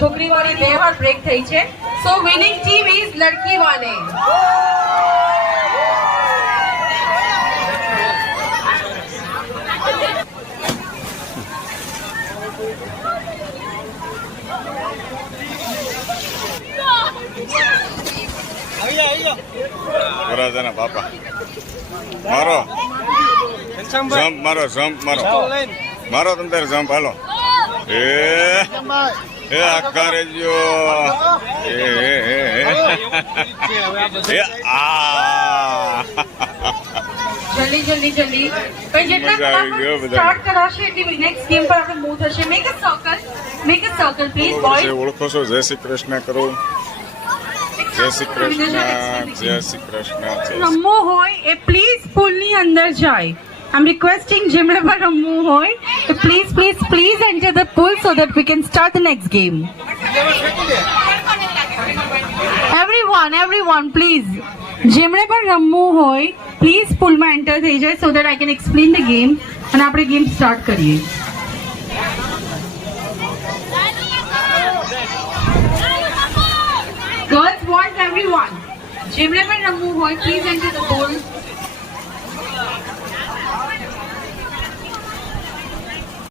છોકરી વાળી 2 વાર બ્રેક થઈ છે. સો વિનિંગ ટીમ ઇઝ લડકી વાલે. વરાજાના બાપા મારો જમ્પ મારો મારો તમે તારે જમ્પ હાલો એ આખા રેજો એ આ જલ્દી પણ જેટલા સ્ટાર્ટ કરાશે એટલી નેક્સ્ટ ગેમ પર આપણે મૂવ થશે. Make a circle please boy. ઓળખો છો? જય શ્રી કૃષ્ણ કરો. જય શ્રી કૃષ્ણ. જય શ્રી કૃષ્ણ. રમવું હોય એ પ્લીઝ પુલની અંદર જાય. I'm requesting જેમણે પણ રમવું હોય please enter the pool so that we can start the next game. Everyone please જેમણે પણ રમવું હોય પ્લીઝ પુલમાં એન્ટર થઈ જાય so that I can explain the game અને આપણે ગેમ સ્ટાર્ટ કરીએ. Girls want everyone જેમણે પણ રમવું હોય please enter the pool.